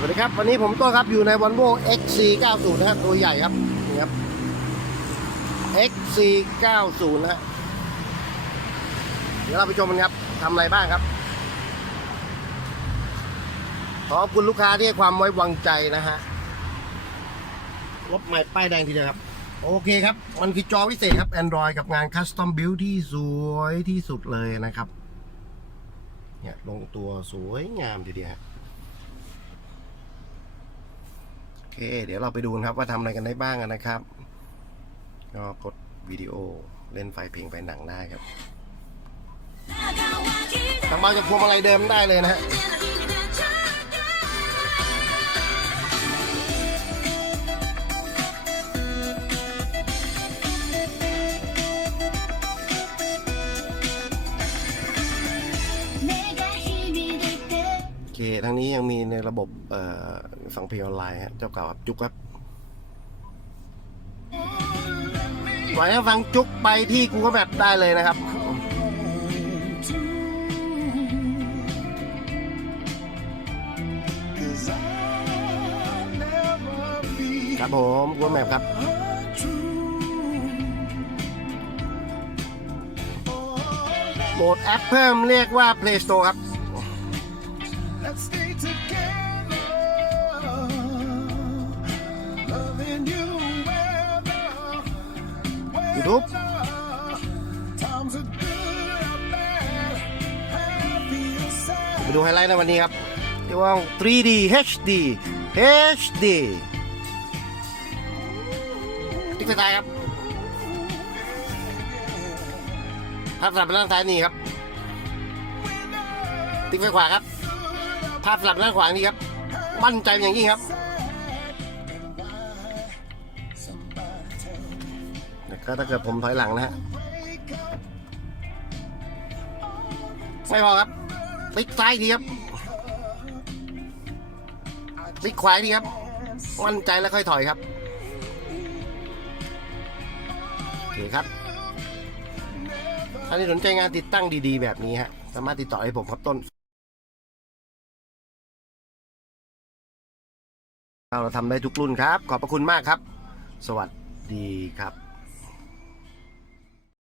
สวัสดีครับ วันนี้ผมตัวครับอยู่ใน Volvo XC90 นะฮะตัวใหญ่ครับนี่ครับ XC90 นะฮะเดี๋ยวเราไปชมกันครับทำอะไรบ้างครับ ขอบคุณลูกค้าที่ให้ความไว้วางใจนะฮะรถใหม่ป้ายแดงทีเดียวครับ โอเคครับ มันคือจอพิเศษครับ Android กับงาน Custom Build ที่สวยที่สุดเลยนะครับ เนี่ยลงตัวสวยงามทีเดียวฮะ โอเค เดี๋ยวเราไปดูนะครับว่าทำอะไรกันได้บ้างนะครับ ก็กดวิดีโอเล่นไฟเพลงไฟหนังได้ครับทางบ้าจะพวงมาลัยเดิมได้เลยนะฮะ เค ทั้งนี้ยังมีในระบบเอ่อฟังเพลงออนไลน์ฮะเจ้าเก่าครับจุกครับปล่อยให้ฟังจุกไปที่กูก็แบบได้เลยนะครับ ครับผมกูแมปครับโหมดแอปเพิ่มเรียกว่า Play Store ครับ Let's stay together, loving you weather, YouTube times are good or bad, happy or sad. ไปดูไฮไลท์ในวันนี้ครับเรียกว่า 3D HD HD ติ๊กไฟซ้ายครับภาพสลับไปด้านซ้ายนี่ครับ ติ๊กไฟขวาครับ ภาพสลับด้านขวานี่ครับ มั่นใจอย่างยิ่งครับแล้วก็ถ้าเกิดผมถอยหลังนะฮะไม่พอครับติ๊กซ้ายทีครับติ๊กขวาทีครับ มั่นใจแล้วค่อยถอยครับโอเคครับถ้าที่สนใจงานติดตั้งดีๆ แบบนี้ฮะ สามารถติดต่อให้ผมครับต้น เราทำได้ทุกรุ่นครับ ขอบพระคุณมากครับ สวัสดีครับ